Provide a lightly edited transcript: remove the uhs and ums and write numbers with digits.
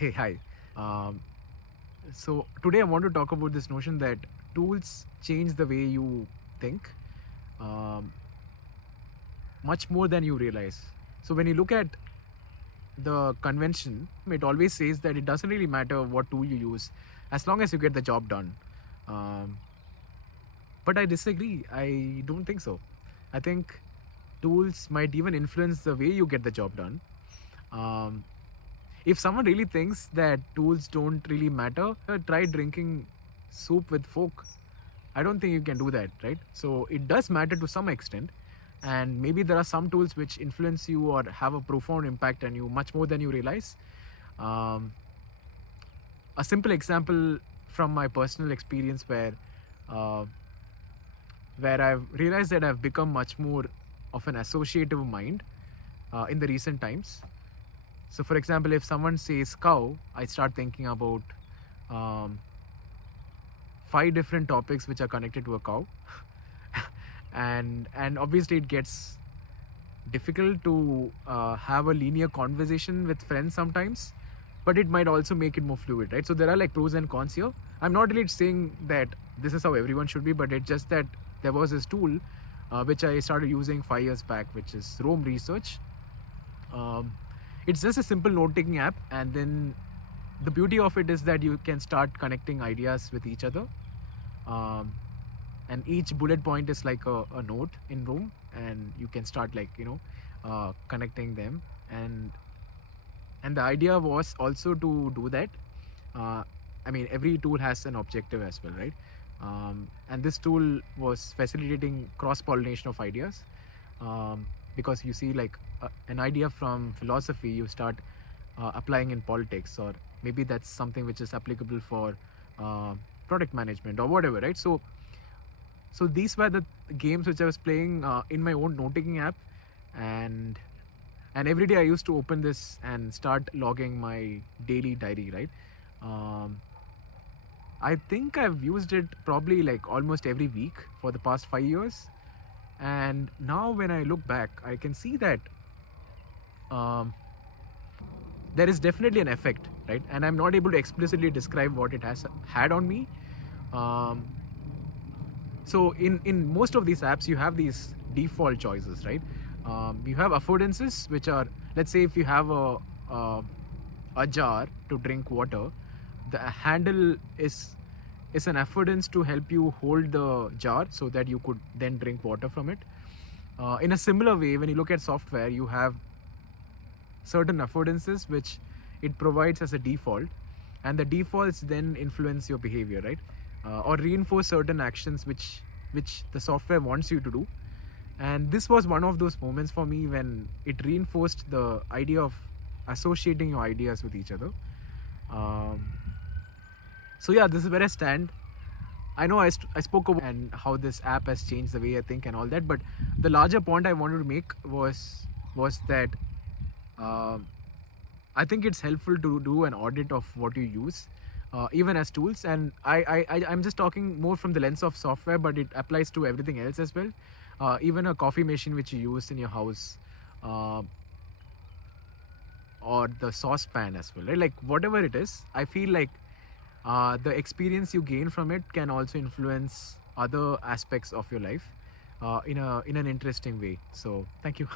Hey, hi. Um, so today I want to talk about this notion that tools change the way you think um, much more than you realize. So when you look at the convention, it always says that it doesn't really matter what tool you use as long as you get the job done. Um, but I disagree. I don't think so. I think tools might even influence the way you get the job done. Um, if someone really thinks that tools don't really matter, try drinking soup with fork. I don't think you can do that, right? So it does matter to some extent, and maybe there are some tools which influence you or have a profound impact on you much more than you realize. Um, a simple example from my personal experience uh, where I've realized that I've become much more of an associative mind in the recent times. So, for example, if someone says cow, I start thinking about um, five different topics which are connected to a cow, and obviously it gets difficult to have a linear conversation with friends sometimes, but it might also make it more fluid, right? So there are like pros and cons here. I'm not really saying that this is how everyone should be, but it's just that there was this tool which I started using 5 years back, which is Rome Research. um, it's just a simple note-taking app, and then the beauty of it is that you can start connecting ideas with each other. um, and each bullet point is like a note in Room, and you can start like connecting them. And the idea was also to do that. uh, I mean, every tool has an objective as well, right? And this tool was facilitating cross pollination of ideas, because you see, like, an idea from philosophy you start applying in politics, or maybe that's something which is applicable for uh, product management or whatever, right? So these were the games which I was playing in my own note-taking app, and every day I used to open this and start logging my daily diary, right? Um, I think I've used it probably like almost every week for the past 5 years, and now when I look back, I can see that um, there is definitely an effect, right? And I'm not able to explicitly describe what it has had on me. Um, so in most of these apps you have these default choices, right? You have affordances, which are, let's say if you have a jar to drink water, the handle is an affordance to help you hold the jar so that you could then drink water from it. In a similar way, when you look at software, you have certain affordances which it provides as a default, and the defaults then influence your behavior, right? Or reinforce certain actions which the software wants you to do. And this was one of those moments for me when it reinforced the idea of associating your ideas with each other. um, so yeah, this is where I stand. I know I spoke about and how this app has changed the way I think and all that, but the larger point I wanted to make was that um I think it's helpful to do an audit of what you use, even as tools. And I'm just talking more from the lens of software, but it applies to everything else as well. Even a coffee machine which you use in your house, uh, or the saucepan as well, right? Like whatever it is, I feel like the experience you gain from it can also influence other aspects of your life in an interesting way. So thank you.